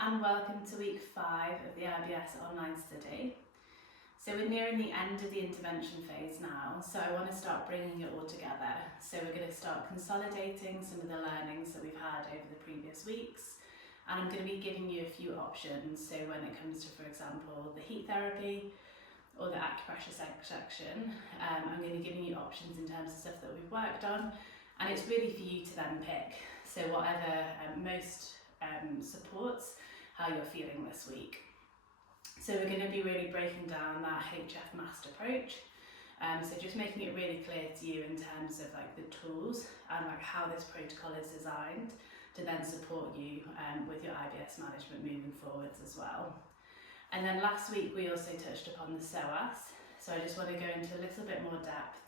and welcome to week 5 of the IBS online study. So we're nearing the end of the intervention phase now, so I want to start bringing it all together. So we're going to start consolidating some of the learnings that we've had over the previous weeks, and I'm going to be giving you a few options. So when it comes to, for example, the heat therapy or the acupressure section, I'm going to be giving you options in terms of stuff that we've worked on, and it's really for you to then pick. So whatever most supports how you're feeling this week. So we're going to be really breaking down that HF MAST approach. So just making it really clear to you in terms of like the tools and like how this protocol is designed to then support you with your IBS management moving forwards as well. And then last week we also touched upon the psoas. So I just want to go into a little bit more depth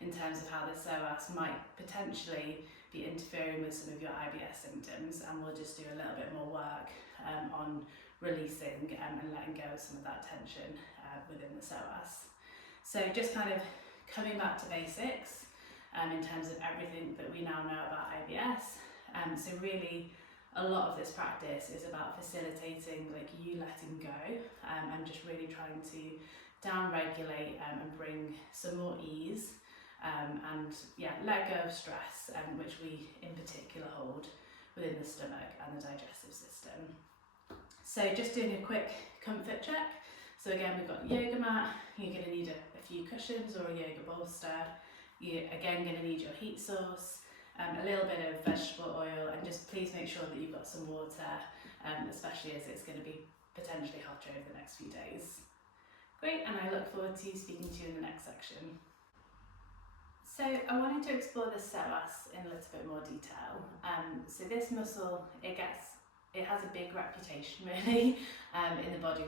in terms of how the psoas might potentially be interfering with some of your IBS symptoms, and we'll just do a little bit more work on releasing and letting go of some of that tension within the psoas. So just kind of coming back to basics in terms of everything that we now know about IBS. So really a lot of this practice is about facilitating like you letting go and just really trying to down regulate and bring some more ease and let go of stress, which we in particular hold within the stomach and the digestive system. So just doing a quick comfort check. So again, we've got a yoga mat. You're going to need a few cushions or a yoga bolster. You're again going to need your heat source, a little bit of vegetable oil, and just please make sure that you've got some water, especially as it's going to be potentially hotter over the next few days. Great, and I look forward to speaking to you in the next section. So I wanted to explore the psoas in a little bit more detail. So this muscle, it has a big reputation really in the body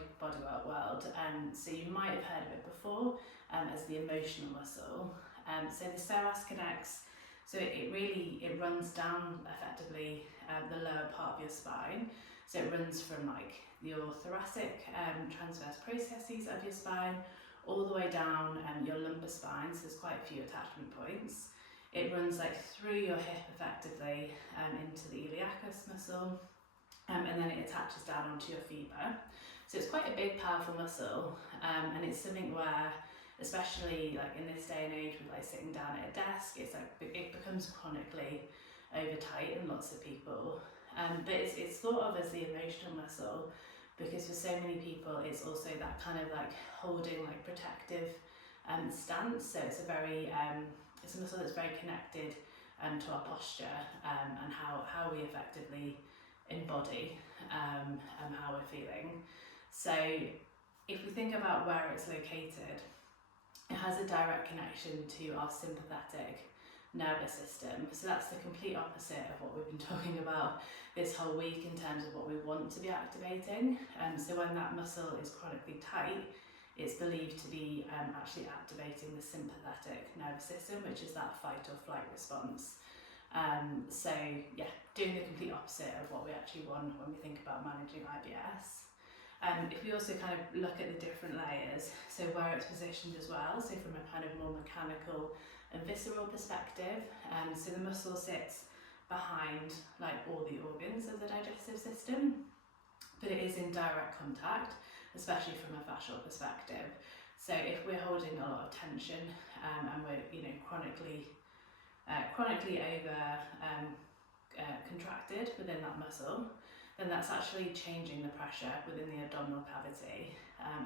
world. So you might have heard of it before as the emotional muscle. So the psoas connects, so it runs down effectively the lower part of your spine. So it runs from like your thoracic transverse processes of your spine all the way down your lumbar spine, so there's quite a few attachment points. It runs like through your hip effectively into the iliacus muscle, and then it attaches down onto your femur. So it's quite a big, powerful muscle, and it's something where, especially like in this day and age with like sitting down at a desk, it's like it becomes chronically over tight in lots of people. But it's thought of as the emotional muscle, because for so many people it's also that kind of like holding like protective stance. So it's it's a muscle that's very connected to our posture and how we effectively embody how we're feeling. So if we think about where it's located, it has a direct connection to our sympathetic nervous system. So that's the complete opposite of what we've been talking about this whole week in terms of what we want to be activating. So when that muscle is chronically tight, it's believed to be actually activating the sympathetic nervous system, which is that fight or flight response. So yeah, doing the complete opposite of what we actually want when we think about managing IBS. If we also kind of look at the different layers, so where it's positioned as well, so from a kind of more mechanical and visceral perspective, so the muscle sits behind like all the organs of the digestive system, but it is in direct contact, especially from a fascial perspective. So if we're holding a lot of tension and we're chronically over contracted within that muscle, then that's actually changing the pressure within the abdominal cavity,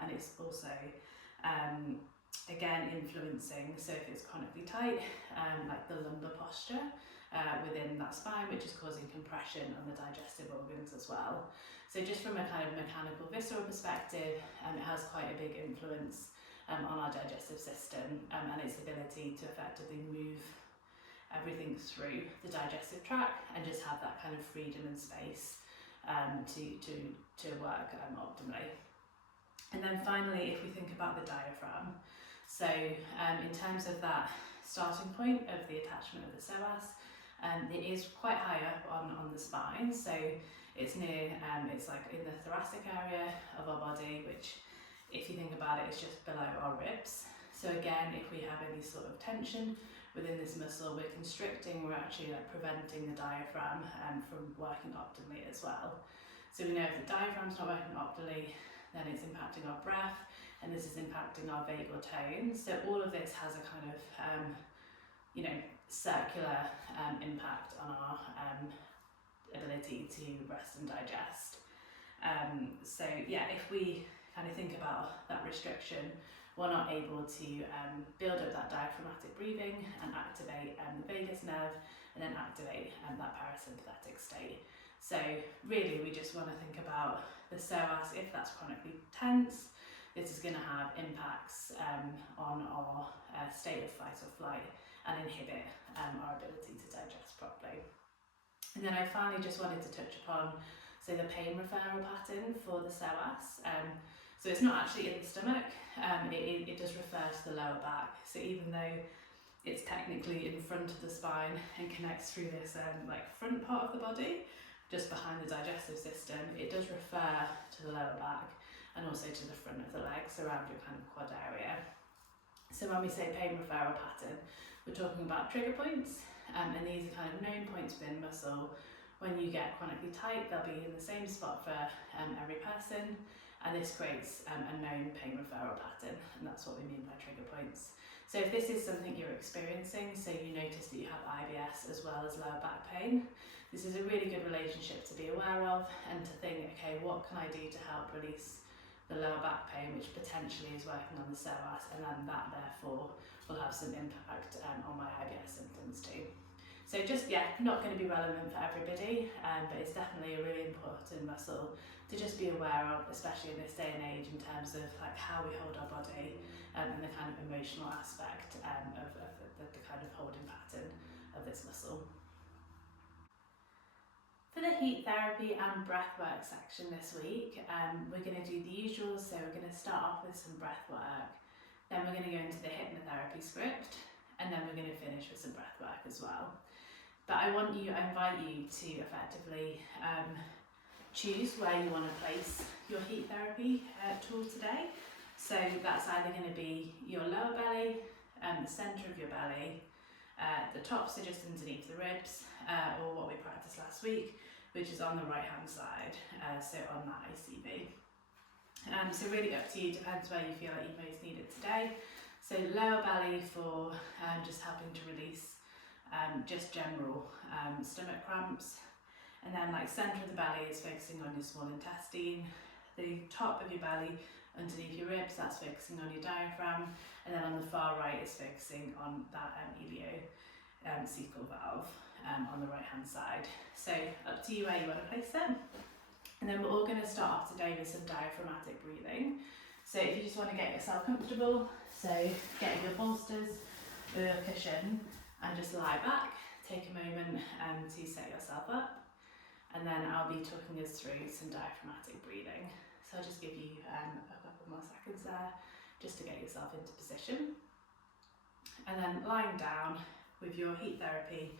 and it's also again influencing, so if it's chronically tight, like the lumbar posture within that spine, which is causing compression on the digestive organs as well. So just from a kind of mechanical visceral perspective, it has quite a big influence on our digestive system and its ability to effectively move everything through the digestive tract and just have that kind of freedom and space to work optimally. And then finally, if we think about the diaphragm, so in terms of that starting point of the attachment of the psoas, it is quite high up on the spine, so it's near, it's like in the thoracic area of our body, which if you think about it, is just below our ribs. So again, if we have any sort of tension within this muscle, we're constricting, we're actually like preventing the diaphragm from working optimally as well. So we know if the diaphragm's not working optimally, then it's impacting our breath, and this is impacting our vagal tone. So all of this has a kind of, circular impact on our ability to rest and digest. So yeah, if we kind of think about that restriction, we're not able to build up that diaphragmatic breathing and activate the vagus nerve, and then activate that parasympathetic state. So really we just want to think about the psoas. If that's chronically tense, this is going to have impacts on our state of fight or flight, and inhibit our ability to digest properly. And then I finally just wanted to touch upon the pain referral pattern for the psoas. So it's not actually in the stomach, it does refer to the lower back. So even though it's technically in front of the spine and connects through this front part of the body, just behind the digestive system, it does refer to the lower back and also to the front of the legs, around your kind of quad area. So when we say pain referral pattern, we're talking about trigger points, and these are kind of known points within muscle. When you get chronically tight, they'll be in the same spot for every person, and this creates a known pain referral pattern, and that's what we mean by trigger points. So if this is something you're experiencing, so you notice that you have IBS as well as lower back pain, this is a really good relationship to be aware of, and to think, okay, what can I do to help release the lower back pain, which potentially is working on the psoas, and then that therefore will have some impact on my IBS symptoms too. So just, not going to be relevant for everybody, but it's definitely a really important muscle to just be aware of, especially in this day and age, in terms of how we hold our body, and the kind of emotional aspect of the kind of holding pattern of this muscle. For the heat therapy and breathwork section this week, we're going to do the usual. So we're going to start off with some breathwork, then we're going to go into the hypnotherapy script, and then we're going to finish with some breathwork as well. But I invite you to effectively choose where you want to place your heat therapy tool today. So that's either going to be your lower belly, the centre of your belly, the tops are just underneath the ribs, or what we practiced last week, which is on the right hand side, so on that ICV. So really up to you, depends where you feel like you most need it today. So lower belly for just helping to release just general stomach cramps, and then centre of the belly is focusing on your small intestine, the top of your belly underneath your ribs, that's focusing on your diaphragm, and then on the far right is focusing on that ileocecal valve on the right hand side. So up to you where you want to place it. And then we're all going to start off today with some diaphragmatic breathing. So if you just want to get yourself comfortable, so get your bolsters or your cushion and just lie back, take a moment to set yourself up, and then I'll be talking us through some diaphragmatic breathing. So I'll just give you a couple more seconds there just to get yourself into position. And then lying down with your heat therapy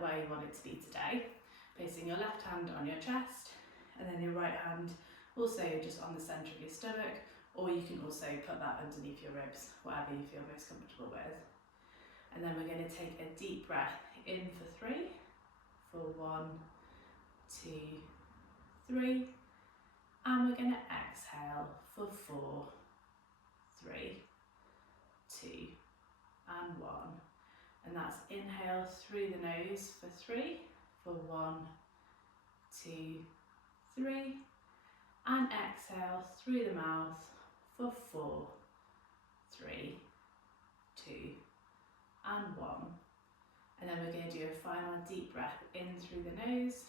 where you want it to be today, placing your left hand on your chest, and then your right hand also just on the centre of your stomach, or you can also put that underneath your ribs, whatever you feel most comfortable with. And then we're going to take a deep breath in for 3, for 1, 2, 3, and we're going to exhale for 4, 3, 2, and 1. And that's inhale through the nose for 3, for 1, 2, 3, and exhale through the mouth for 4, 3, 2, and 1. And then we're going to do a final deep breath in through the nose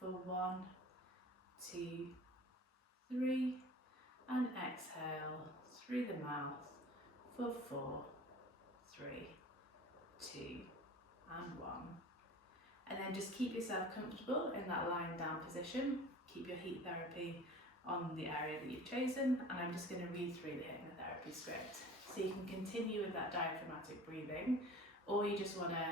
for 1, 2, 3, and exhale through the mouth for 4, 3, 2, and 1. And then just keep yourself comfortable in that lying down position. Keep your heat therapy on the area that you've chosen, and I'm just going to read through the hypnotherapy script. So you can continue with that diaphragmatic breathing, or you just want to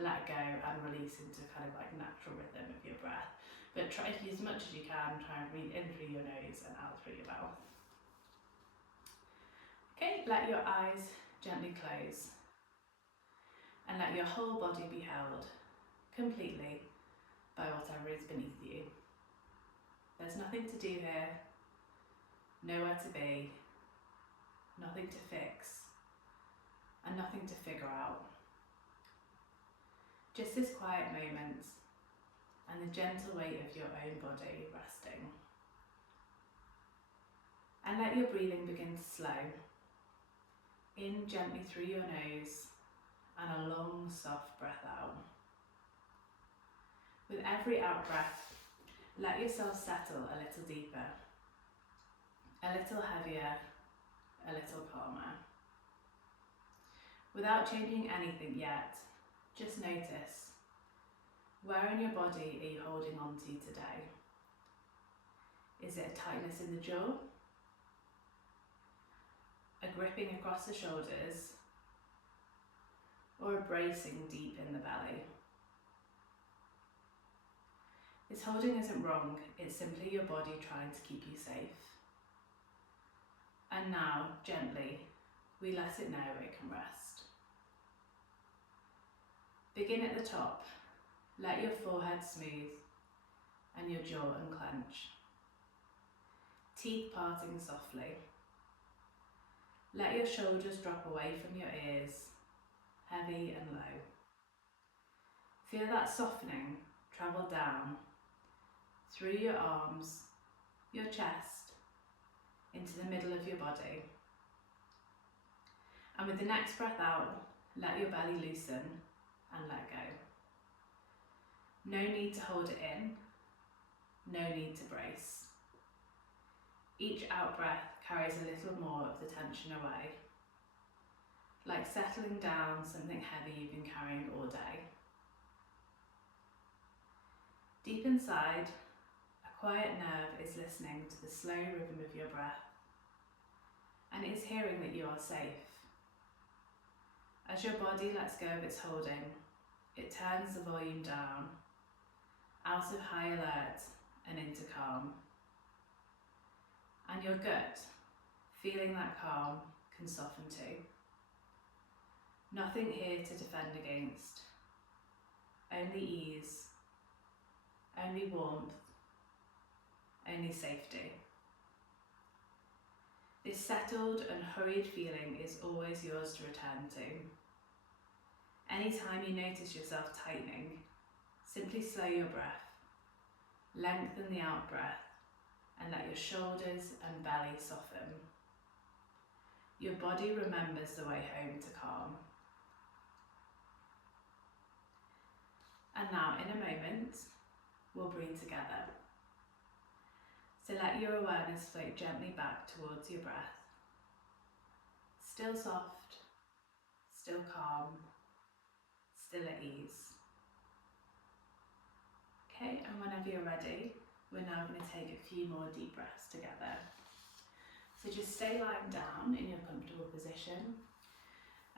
let go and release into kind of natural rhythm of your breath. But try to, as much as you can, try and breathe in through your nose and out through your mouth. Okay, let your eyes gently close, and let your whole body be held completely by whatever is beneath you. There's nothing to do here, nowhere to be, nothing to fix, and nothing to figure out. Just this quiet moment and the gentle weight of your own body resting. And let your breathing begin to slow. In gently through your nose and a long, soft breath out. With every out breath, let yourself settle a little deeper, a little heavier, a little calmer. Without changing anything yet, just notice, where in your body are you holding on to today? Is it a tightness in the jaw? A gripping across the shoulders? Or a bracing deep in the belly? This holding isn't wrong, it's simply your body trying to keep you safe. And now, gently, we let it know it can rest. Begin at the top. Let your forehead smooth and your jaw unclench. Teeth parting softly. Let your shoulders drop away from your ears, heavy and low. Feel that softening travel down through your arms, your chest, into the middle of your body. And with the next breath out, let your belly loosen and let go. No need to hold it in, no need to brace. Each out breath carries a little more of the tension away, like settling down something heavy you've been carrying all day. Deep inside, a quiet nerve is listening to the slow rhythm of your breath, and it is hearing that you are safe. As your body lets go of its holding, it turns the volume down, out of high alert and into calm. And your gut, feeling that calm, can soften too. Nothing here to defend against, only ease, only warmth, only safety. This settled, unhurried feeling is always yours to return to. Anytime you notice yourself tightening, simply slow your breath, lengthen the out breath, and let your shoulders and belly soften. Your body remembers the way home to calm. And now, in a moment, we'll breathe together. So let your awareness float gently back towards your breath. Still soft, still calm, still at ease. Okay, and whenever you're ready, we're now going to take a few more deep breaths together. So just stay lying down in your comfortable position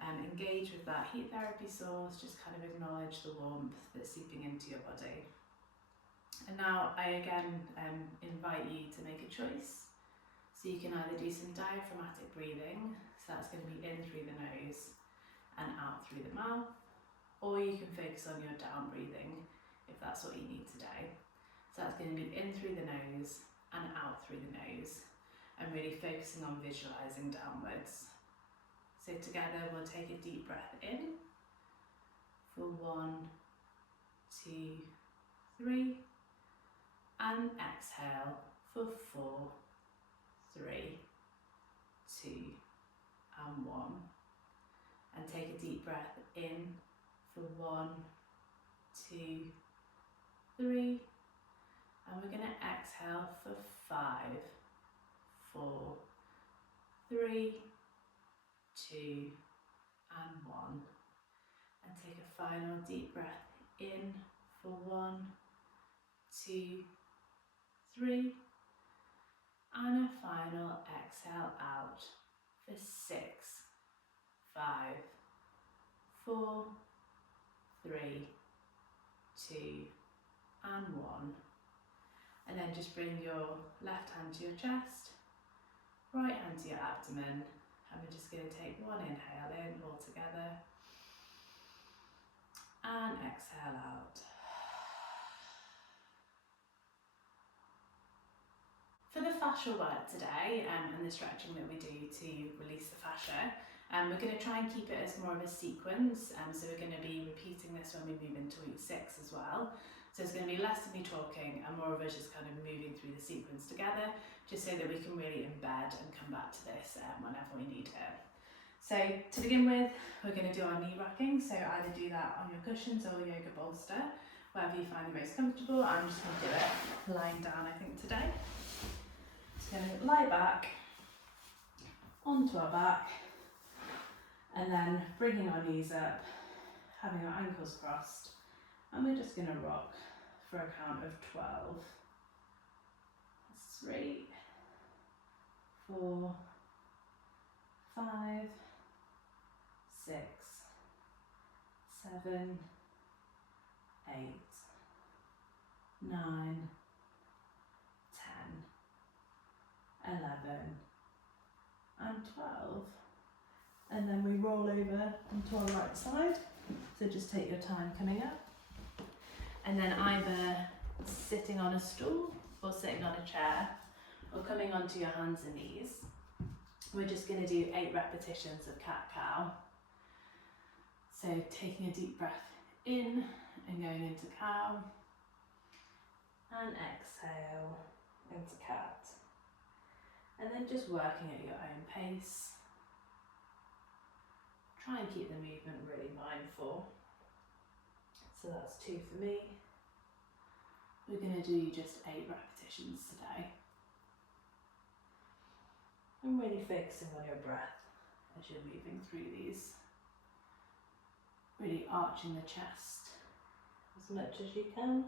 and engage with that heat therapy source, just kind of acknowledge the warmth that's seeping into your body. And now I again invite you to make a choice. So you can either do some diaphragmatic breathing, so that's going to be in through the nose and out through the mouth, or you can focus on your down breathing if that's what you need today. So that's going to be in through the nose and out through the nose, and really focusing on visualizing downwards. So together we'll take a deep breath in for 1, 2, 3, and exhale for 4, 3, 2, and 1. And take a deep breath in for 1, 2, 3, and we're going to exhale for 5, 4, 3, 2, and 1. And take a final deep breath in for 1, 2, 3, and a final exhale out for 6, 5, 4, 3, 2, and 1. And then just bring your left hand to your chest, right hand to your abdomen, and we're just going to take one inhale in all together and exhale out. For the fascial work today and the stretching that we do to release the fascia, we're going to try and keep it as more of a sequence, so we're going to be repeating this when we move into week 6 as well. So it's going to be less of me talking and more of us just kind of moving through the sequence together, just so that we can really embed and come back to this whenever we need it. So to begin with, we're going to do our knee rocking, so either do that on your cushions or yoga bolster, wherever you find the most comfortable. I'm just going to do it lying down, I think, today. Just going to lie back onto our back, and then bringing our knees up, having our ankles crossed, and we're just going to rock for a count of 12. 3, 4, 5, 6, 7, 8, 9, 10, 11, and 12. And then we roll over onto our right side, so just take your time coming up. And then either sitting on a stool or sitting on a chair or coming onto your hands and knees. We're just going to do 8 repetitions of cat-cow. So taking a deep breath in and going into cow, and exhale into cat. And then just working at your own pace. Try and keep the movement really mindful. So that's 2 for me. We're going to do just 8 repetitions today. And really focusing on your breath as you're moving through these. Really arching the chest as much as you can.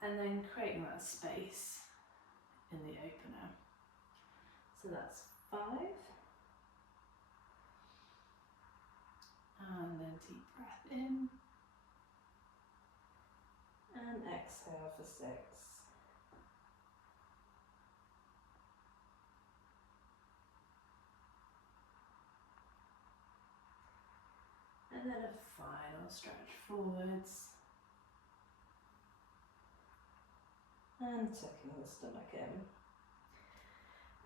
And then creating that space in the opener. So that's 5. And then deep breath in. And exhale for 6. And then a final stretch forwards. And tucking the stomach in.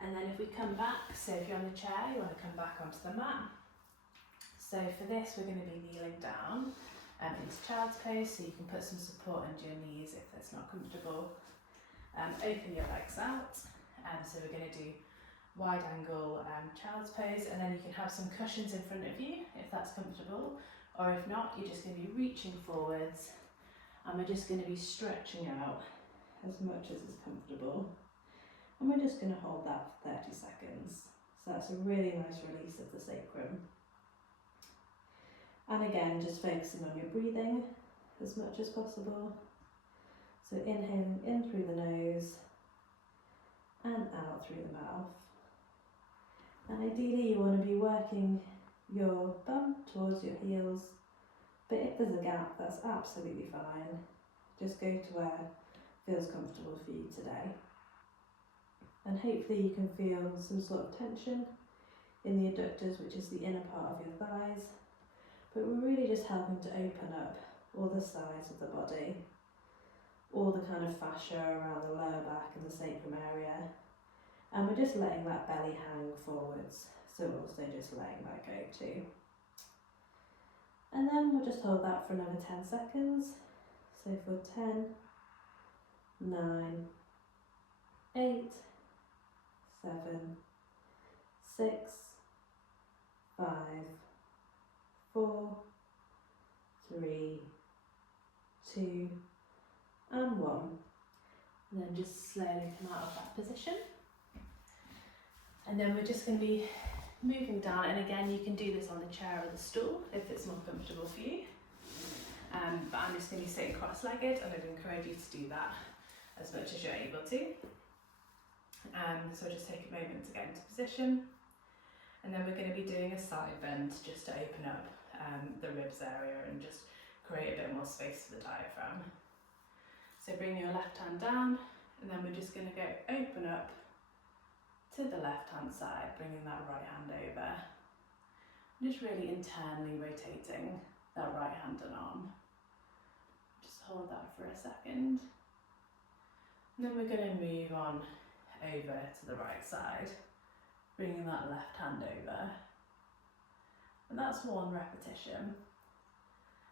And then if we come back, so if you're on the chair, you want to come back onto the mat. So for this, we're going to be kneeling down into child's pose, so you can put some support under your knees if that's not comfortable. Open your legs out. So we're going to do wide angle child's pose, and then you can have some cushions in front of you if that's comfortable, or if not, you're just going to be reaching forwards, and we're just going to be stretching out as much as is comfortable, and we're just going to hold that for 30 seconds. So that's a really nice release of the sacrum. And again, just focusing on your breathing as much as possible. So inhaling in through the nose and out through the mouth. And ideally you want to be working your bum towards your heels, but if there's a gap, that's absolutely fine. Just go to where feels comfortable for you today. And hopefully you can feel some sort of tension in the adductors, which is the inner part of your thighs. But we're really just helping to open up all the sides of the body, all the kind of fascia around the lower back and the sacrum area. And we're just letting that belly hang forwards, so also just letting that go too. And then we'll just hold that for another 10 seconds. So for 10, 9, 8, 7, 6, 5, 4, 3, 2, and 1. And then just slowly come out of that position. And then we're just going to be moving down, and again you can do this on the chair or the stool if it's more comfortable for you. But I'm just going to be sitting cross-legged, and I'd encourage you to do that as much as you're able to. So just take a moment to get into position. And then we're going to be doing a side bend just to open up the ribs area and just create a bit more space for the diaphragm. So bring your left hand down, and then we're just going to go open up to the left hand side, bringing that right hand over. Just really internally rotating that right hand and arm. Just hold that for a second. And then we're going to move on over to the right side, bringing that left hand over. And that's 1 repetition.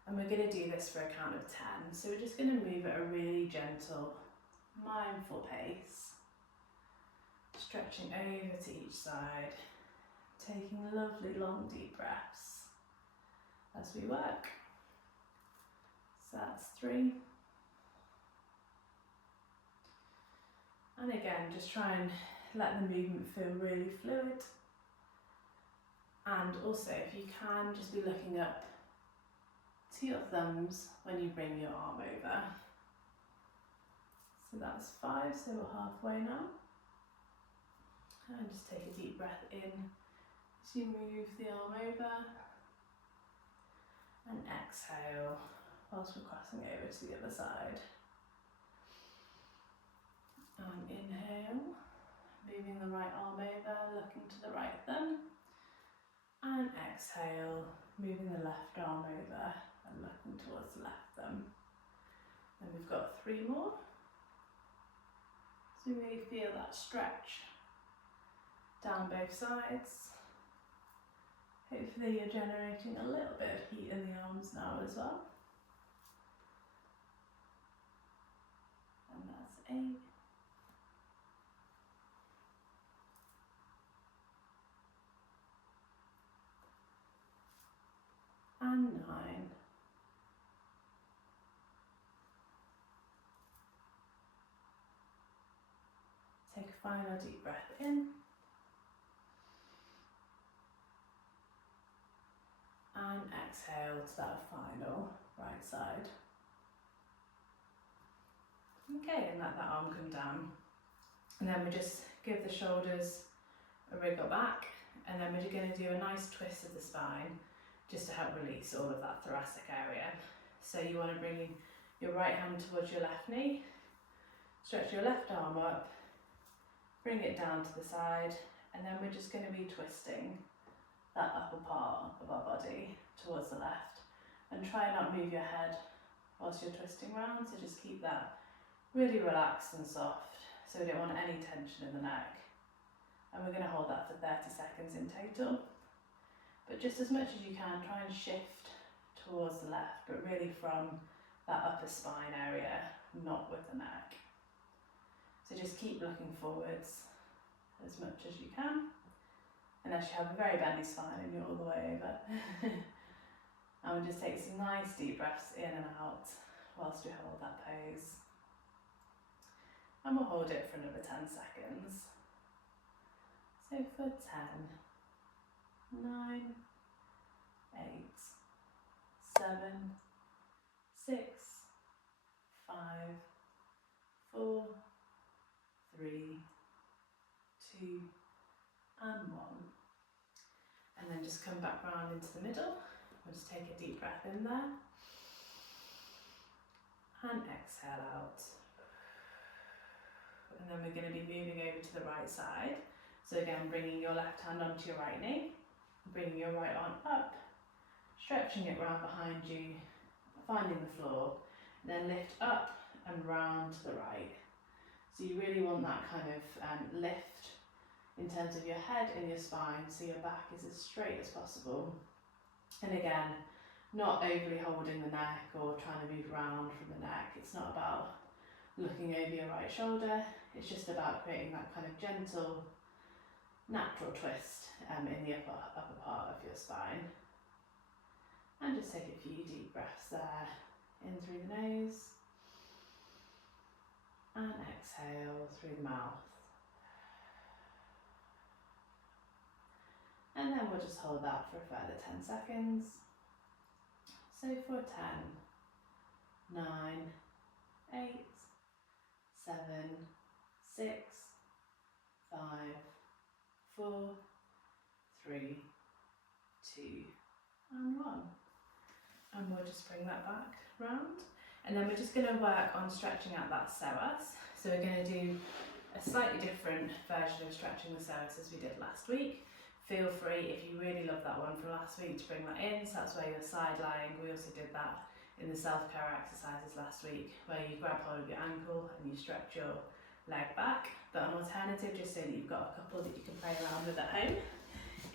And we're going to do this for a count of 10. So we're just going to move at a really gentle, mindful pace, stretching over to each side, taking lovely long deep breaths as we work. So that's 3. And again, just try and let the movement feel really fluid. And also, if you can, just be looking up to your thumbs when you bring your arm over. So that's 5, so we're halfway now. And just take a deep breath in as you move the arm over. And exhale whilst we're crossing over to the other side. And inhale, moving the right arm over, looking to the right thumb. And exhale, moving the left arm over and looking towards the left thumb. And we've got 3 more. So really feel that stretch down both sides. Hopefully you're generating a little bit of heat in the arms now as well. And that's 8. And 9. Take a final deep breath in. And exhale to that final right side. Okay, and let that arm come down. And then we just give the shoulders a wriggle back, and then we're going to do a nice twist of the spine just to help release all of that thoracic area. So you want to bring your right hand towards your left knee, stretch your left arm up, bring it down to the side, and then we're just going to be twisting that upper part of our body towards the left. And try not move your head whilst you're twisting round, so just keep that really relaxed and soft, so we don't want any tension in the neck. And we're going to hold that for 30 seconds in total. But just as much as you can, try and shift towards the left, but really from that upper spine area, not with the neck. So just keep looking forwards as much as you can, unless you have a very bendy spine and you're all the way over. And we'll just take some nice deep breaths in and out whilst we hold that pose. And we'll hold it for another 10 seconds. So for 10, 9, 8, 7, 6, 5, 4, 3, 2, and 1. And then just come back round into the middle. We'll just take a deep breath in there. And exhale out. And then we're going to be moving over to the right side. So again, bringing your left hand onto your right knee, bringing your right arm up, stretching it round behind you, finding the floor, then lift up and round to the right. So you really want that kind of lift in terms of your head and your spine, so your back is as straight as possible. And again, not overly holding the neck or trying to move around from the neck. It's not about looking over your right shoulder, it's just about creating that kind of gentle, natural twist in the upper part of your spine. And just take a few deep breaths there, in through the nose, and exhale through the mouth. And then we'll just hold that for a further 10 seconds. So for 10, 9, 8, 7, 6, 5, 4, 3, 2, and 1. And we'll just bring that back round. And then we're just going to work on stretching out that psoas. So we're going to do a slightly different version of stretching the psoas as we did last week. Feel free, if you really love that one from last week, to bring that in. So that's where you're side lying. We also did that in the self-care exercises last week, where you grab hold of your ankle and you stretch your leg back. But an alternative, just so that you've got a couple that you can play around with at home,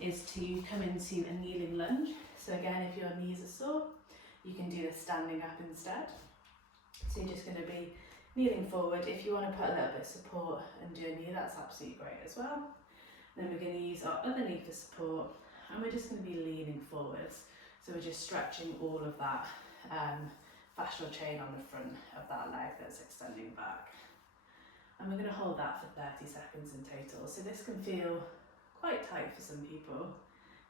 is to come into a kneeling lunge. So again, if your knees are sore, you can do this standing up instead. So you're just going to be kneeling forward. If you want to put a little bit of support and do a knee, that's absolutely great as well. Then we're going to use our other knee for support, and we're just going to be leaning forwards. So we're just stretching all of that fascial chain on the front of that leg that's extending back. And we're going to hold that for 30 seconds in total. So this can feel quite tight for some people.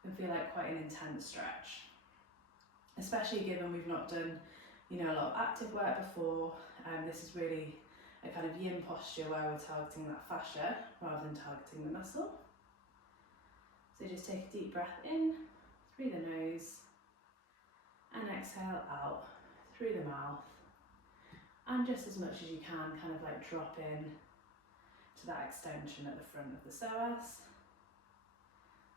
It can feel like quite an intense stretch, especially given we've not done, a lot of active work before. This is really a kind of yin posture where we're targeting that fascia rather than targeting the muscle. So just take a deep breath in through the nose and exhale out through the mouth. And just as much as you can, kind of like drop in to that extension at the front of the psoas.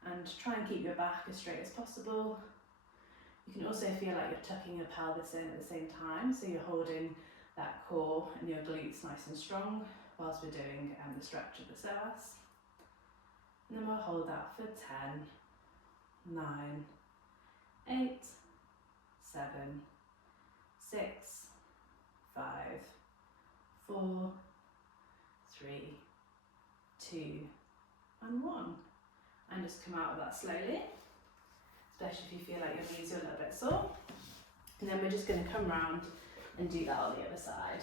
And try and keep your back as straight as possible. You can also feel like you're tucking your pelvis in at the same time, so you're holding that core and your glutes nice and strong whilst we're doing the stretch of the psoas. And then we'll hold that for 10, 9, 8, 7, 6, 5, 4, 3, 2, and 1. And just come out of that slowly, especially if you feel like your knees are a little bit sore. And then we're just going to come round and do that on the other side.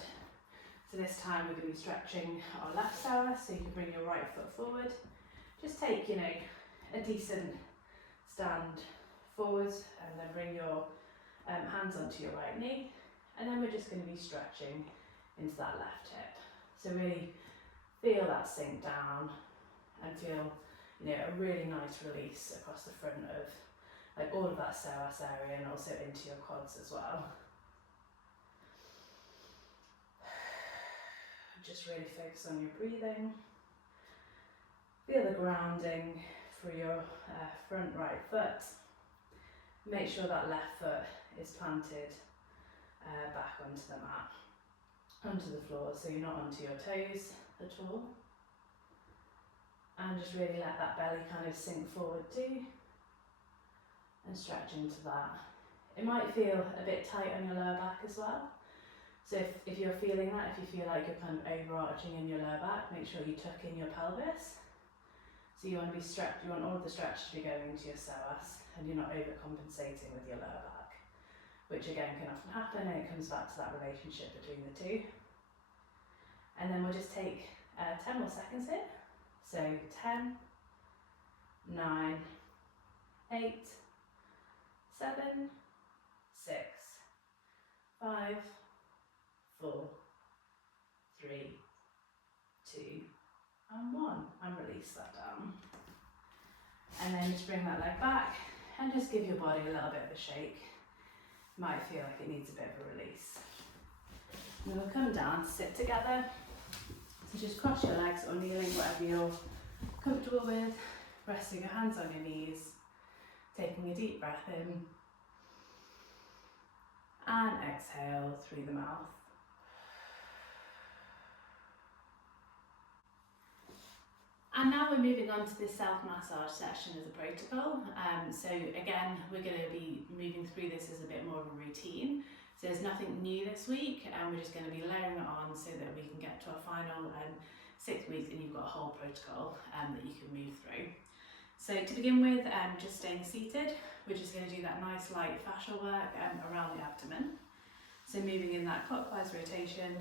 So this time we're going to be stretching our left psoas, so you can bring your right foot forward. Just take, a decent stand forward, and then bring your hands onto your right knee. And then we're just going to be stretching into that left hip. So really feel that sink down and feel, a really nice release across the front of like all of that psoas area, and also into your quads as well. Just really focus on your breathing. Feel the grounding through your front right foot. Make sure that left foot is planted back onto the mat, onto the floor, so you're not onto your toes at all. And just really let that belly kind of sink forward too, and stretch into that. It might feel a bit tight on your lower back as well. So if you're feeling that, if you feel like you're kind of overarching in your lower back, make sure you tuck in your pelvis. So you want to be stretched, you want all of the stretch to be going into your psoas, and you're not overcompensating with your lower back, which again can often happen, and it comes back to that relationship between the two. And then we'll just take 10 more seconds here. So 10, 9, 8, 7, 6, 5, 4, 3, 2, and 1, and release that down. And then just bring that leg back and just give your body a little bit of a shake. Might feel like it needs a bit of a release. And we'll come down, sit together. So just cross your legs or kneeling, whatever you're comfortable with. Resting your hands on your knees, taking a deep breath in, and exhale through the mouth. And now we're moving on to this self-massage session as a protocol. So again, we're going to be moving through this as a bit more of a routine. So there's nothing new this week, and we're just going to be layering it on so that we can get to our final 6 weeks, and you've got a whole protocol that you can move through. So to begin with, just staying seated, we're just going to do that nice light fascial work around the abdomen. So moving in that clockwise rotation,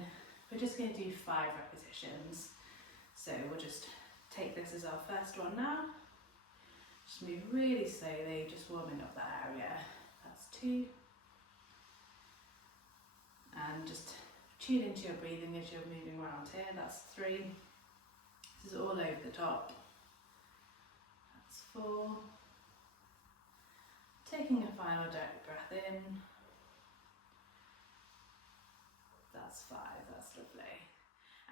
we're just going to do 5 repetitions. So we'll just take this as our first one now. Just move really slowly, just warming up that area. That's 2. And just tune into your breathing as you're moving around here. That's 3. This is all over the top. That's 4. Taking a final direct breath in. That's 5. That's lovely.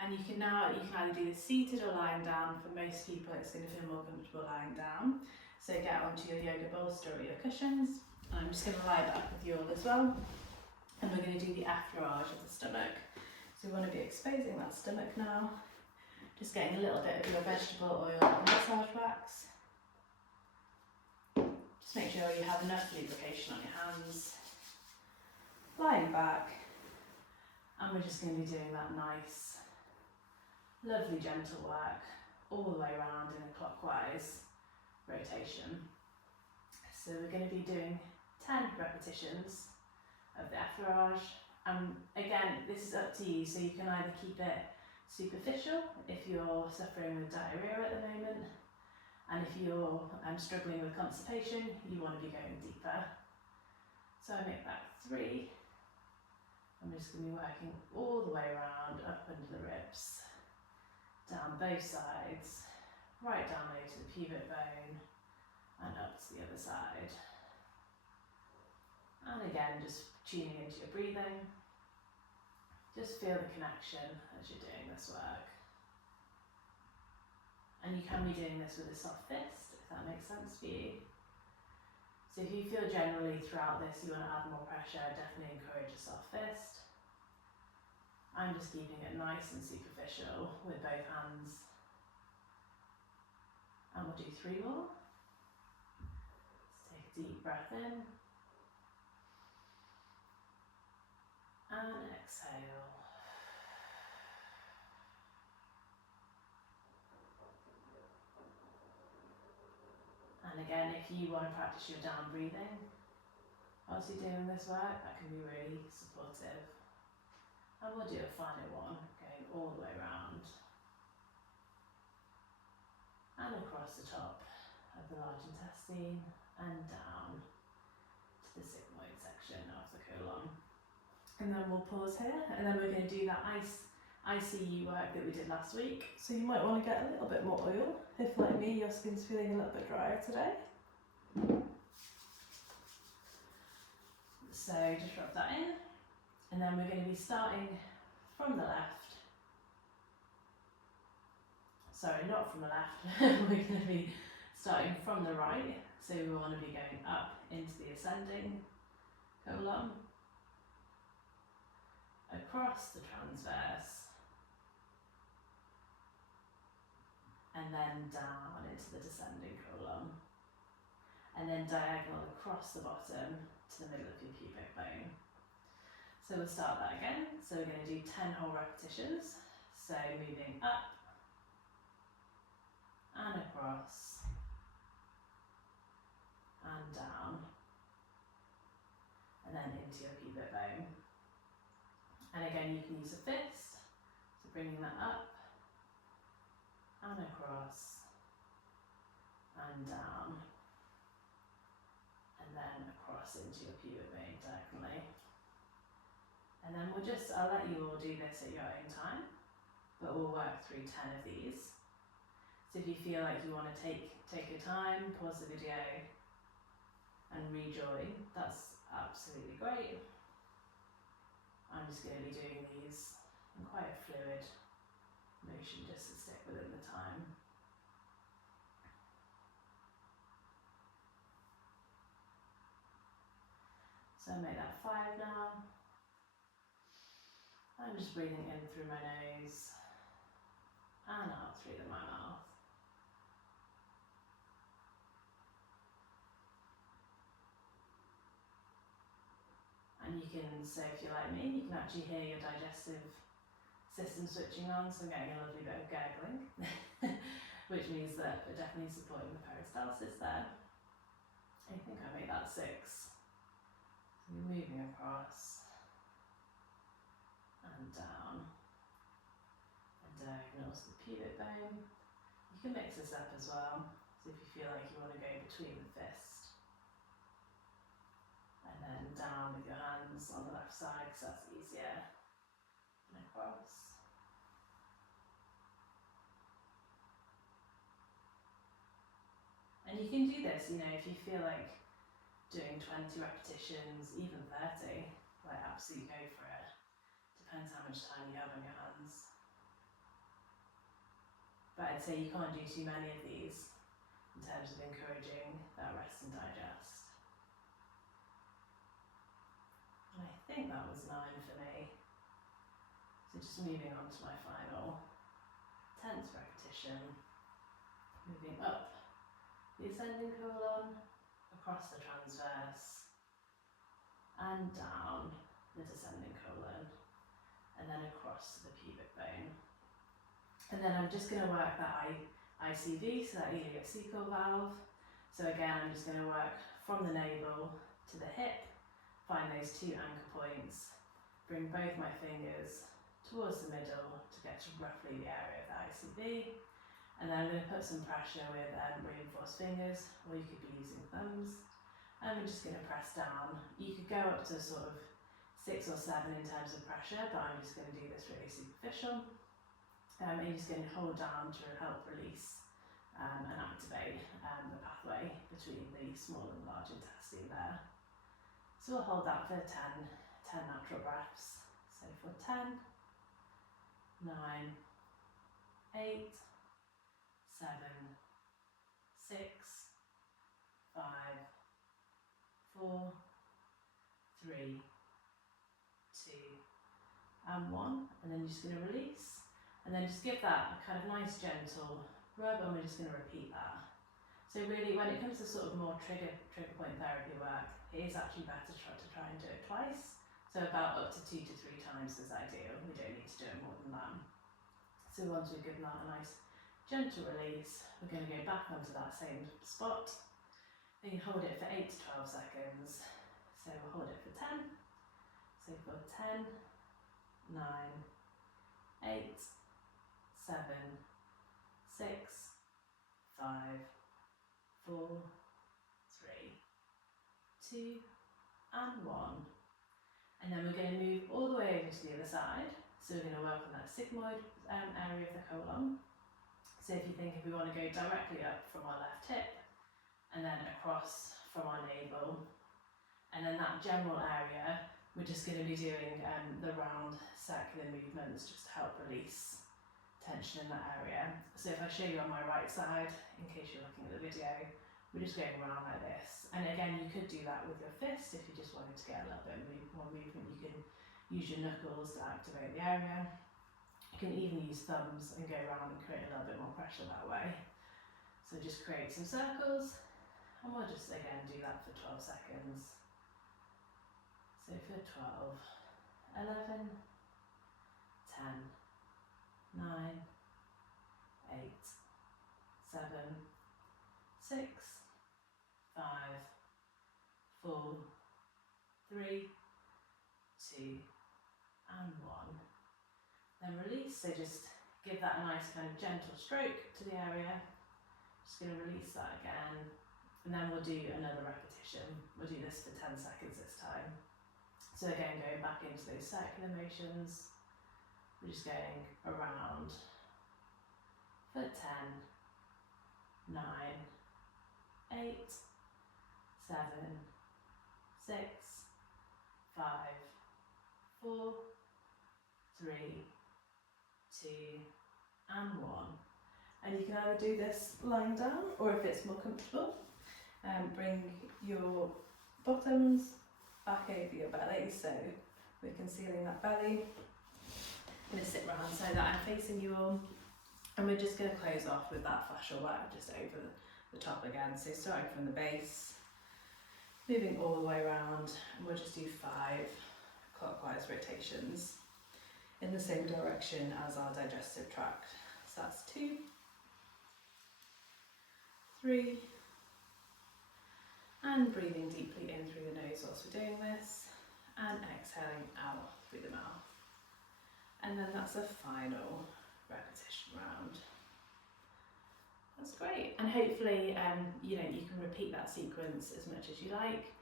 And you can either do this seated or lying down. For most people, it's going to feel more comfortable lying down. So get onto your yoga bolster or your cushions. And I'm just going to lie back with you all as well. And we're going to do the effleurage of the stomach. So we want to be exposing that stomach now. Just getting a little bit of your vegetable oil and massage wax. Just make sure you have enough lubrication on your hands. Lying back. And we're just going to be doing that nice, lovely gentle work all the way around in a clockwise rotation. So we're going to be doing 10 repetitions of the effleurage. Again, this is up to you, so you can either keep it superficial if you're suffering with diarrhea at the moment, and if you're struggling with constipation, you want to be going deeper. So I make that 3. I'm just going to be working all the way around, up under the ribs, down both sides, right down low to the pubic bone, and up to the other side. And again, just tuning into your breathing. Just feel the connection as you're doing this work. And you can be doing this with a soft fist, if that makes sense for you. So if you feel generally throughout this you want to add more pressure, definitely encourage a soft fist. I'm just keeping it nice and superficial with both hands. And we'll do 3 more. Let's take a deep breath in. And exhale. And again, if you want to practice your down breathing whilst you're doing this work, that can be really supportive. And we'll do a final one, going all the way around and across the top of the large intestine and down to the sigmoid section of the colon. And then we'll pause here, and then we're going to do that ICU work that we did last week. So you might want to get a little bit more oil, if like me, your skin's feeling a little bit drier today. So just rub that in, and then we're going to be starting from the left. Sorry, not from the left. We're going to be starting from the right. So we want to be going up into the ascending colon, across the transverse, and then down into the descending colon, and then diagonal across the bottom to the middle of your pubic bone. So we'll start that again. So we're going to do 10 whole repetitions. So moving up and across and down, and then into your pubic bone. And again, you can use a fist, so bringing that up and across and down, and then across into your pubic bone diagonally. And then I'll let you all do this at your own time, but we'll work through 10 of these. So if you feel like you want to take your time, pause the video and rejoin, that's absolutely great. I'm just going to be doing these in quite a fluid motion just to stick within the time. So I make that 5 now. I'm just breathing in through my nose and out through my mouth. And you can, so if you're like me, you can actually hear your digestive system switching on, so I'm getting a lovely bit of gurgling, which means that we're definitely supporting the peristalsis there. I think I made that 6. So we're moving across and down and diagonal to the pubic bone. You can mix this up as well, so if you feel like you want to go between the fist, and then down with your hands on the left side because that's easier, and across. And you can do this, if you feel like doing 20 repetitions, even 30, like absolutely go for it. Depends how much time you have on your hands. But I'd say you can't do too many of these in terms of encouraging that rest and digest. And I think that was 9 for me. So just moving on to my final 10th repetition, moving up the ascending colon, across the transverse, and down the descending colon, and then across the pubic bone. And then I'm just going to work that ICV, so that ileocecal valve. So again, I'm just going to work from the navel to the hip, find those 2 anchor points, bring both my fingers towards the middle to get to roughly the area of the ICV, and then I'm going to put some pressure with reinforced fingers, or you could be using thumbs, and I'm just going to press down. You could go up to sort of 6 or 7 in terms of pressure, but I'm just going to do this really superficial. And you're just going to hold down to help release and activate the pathway between the small and large intestine there. So we'll hold that for 10 natural breaths. So for 10, 9, 8, 7, 6, 5, 4, 3, 2, and 1. And then you're just going to release. And then just give that a kind of nice gentle rub, and we're just going to repeat that. So really, when it comes to sort of more trigger point therapy work, it is actually better to try and do it twice. So about up to 2 to 3 times is ideal. We don't need to do it more than that. So once we've given that a nice gentle release, we're going to go back onto that same spot. Then you hold it for 8 to 12 seconds. So we'll hold it for 10. So for 10, 9, 8, 7, 6, 5, 4, 3, 2, and 1. And then we're going to move all the way over to the other side. So we're going to work on that sigmoid area of the colon. So if you think, if we want to go directly up from our left hip, and then across from our navel, and then that general area, we're just going to be doing the round circular movements just to help release tension in that area. So if I show you on my right side, in case you're looking at the video, we're just going around like this. And again, you could do that with your fist if you just wanted to get a little bit more movement. You can use your knuckles to activate the area. You can even use thumbs and go around and create a little bit more pressure that way. So just create some circles, and we'll just again do that for 12 seconds. So for 12, 11, 10, 9, 8, 7, 6, 5, 4, 3, 2, and 1. Then release, so just give that a nice kind of gentle stroke to the area. Just going to release that again, and then we'll do another repetition. We'll do this for 10 seconds this time. So again, going back into those circular motions, we're just going around for 10, 9, 8, 7, 6, 5, 4, 3, 2, and 1. And you can either do this lying down, or if it's more comfortable, bring your bottoms back over your belly, so we're concealing that belly. I'm going to sit round so that I'm facing you all, and we're just going to close off with that fascial work just over the top again. So starting from the base, moving all the way around, and we'll just do 5 clockwise rotations in the same direction as our digestive tract. So that's 2, 3, and breathing deeply in through the nose whilst we're doing this, and exhaling out through the mouth. And then that's a final repetition round. That's great, and hopefully you can repeat that sequence as much as you like,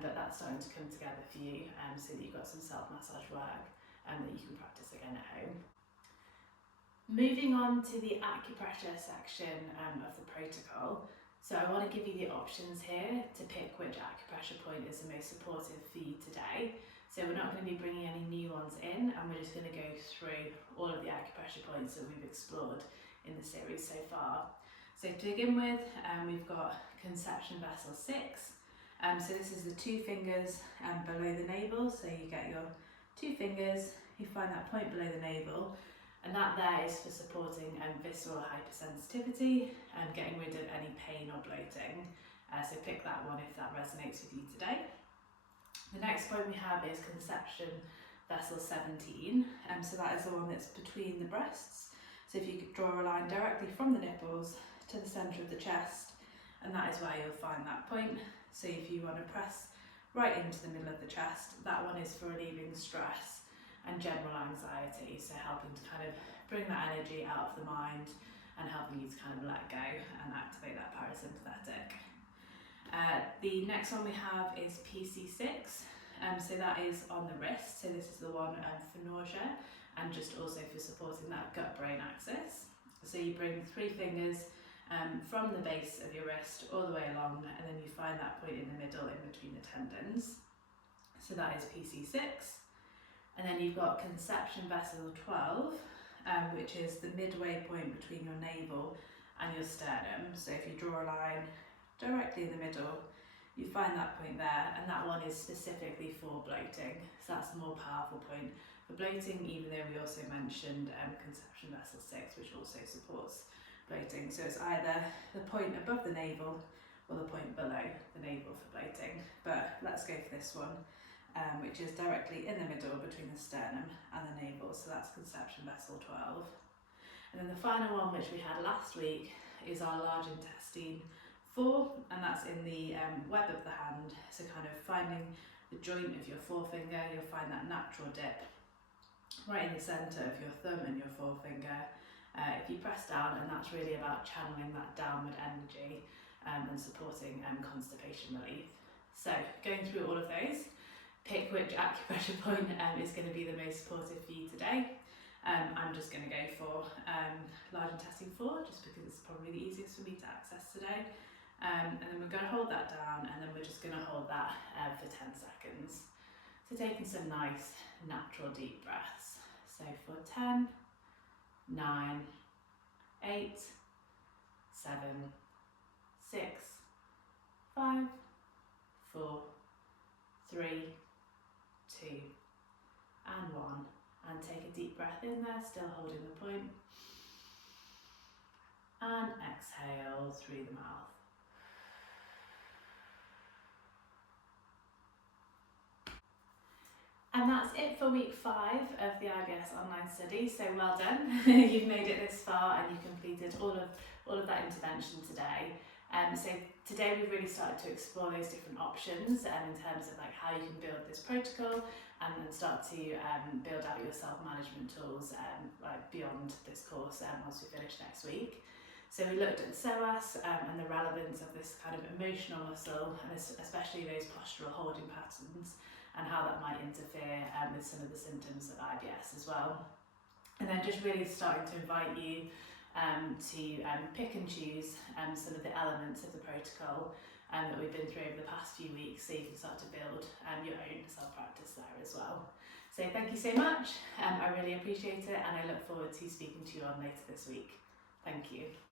but that's starting to come together for you, so that you've got some self-massage work that you can practice again at home. Moving on to the acupressure section of the protocol. So I want to give you the options here to pick which acupressure point is the most supportive for you today. So we're not going to be bringing any new ones in, and we're just going to go through all of the acupressure points that we've explored in the series so far. So to begin with, we've got conception vessel 6, So this is the 2 fingers below the navel, so you get your 2 fingers, you find that point below the navel, and that there is for supporting visceral hypersensitivity and getting rid of any pain or bloating. So pick that one if that resonates with you today. The next point we have is conception vessel 17, so that is the one that's between the breasts. So if you could draw a line directly from the nipples to the centre of the chest, and that is where you'll find that point. So if you want to press right into the middle of the chest, that one is for relieving stress and general anxiety, so helping to kind of bring that energy out of the mind and helping you to kind of let go and activate that parasympathetic. The next one we have is PC6, so that is on the wrist, so this is the one for nausea and just also for supporting that gut-brain axis. So you bring 3 fingers from the base of your wrist all the way along, and then you find that point in the middle in between the tendons. So that is PC6. And then you've got conception vessel 12, which is the midway point between your navel and your sternum. So if you draw a line directly in the middle, you find that point there, and that one is specifically for bloating. So that's a more powerful point for bloating, even though we also mentioned conception vessel 6, which also supports bloating. So it's either the point above the navel or the point below the navel for bloating. But let's go for this one, which is directly in the middle between the sternum and the navel. So that's conception vessel 12. And then the final one, which we had last week, is our large intestine 4, and that's in the web of the hand. So kind of finding the joint of your forefinger, you'll find that natural dip right in the centre of your thumb and your forefinger. If you press down, and that's really about channeling that downward energy and supporting constipation relief. So going through all of those, pick which acupressure point is going to be the most supportive for you today. I'm just going to go for large intestine 4, just because it's probably the easiest for me to access today. And then we're going to hold that down, and then we're just going to hold that for 10 seconds. So taking some nice natural deep breaths. So for 10, 9, 8, 7, 6, 5, 4, 3, 2, and 1. And take a deep breath in there, still holding the point. And exhale through the mouth. And that's it for week 5 of the IBS online study. So well done, you've made it this far and you've completed all of that intervention today. So today we've really started to explore those different options in terms of like how you can build this protocol and then start to build out your self-management tools like beyond this course once we finish next week. So we looked at psoas and the relevance of this kind of emotional muscle, and especially those postural holding patterns, and how that might interfere with some of the symptoms of IBS as well. And then just really starting to invite you to pick and choose some of the elements of the protocol that we've been through over the past few weeks, so you can start to build your own self-practice there as well. So thank you so much, I really appreciate it, and I look forward to speaking to you on later this week. Thank you.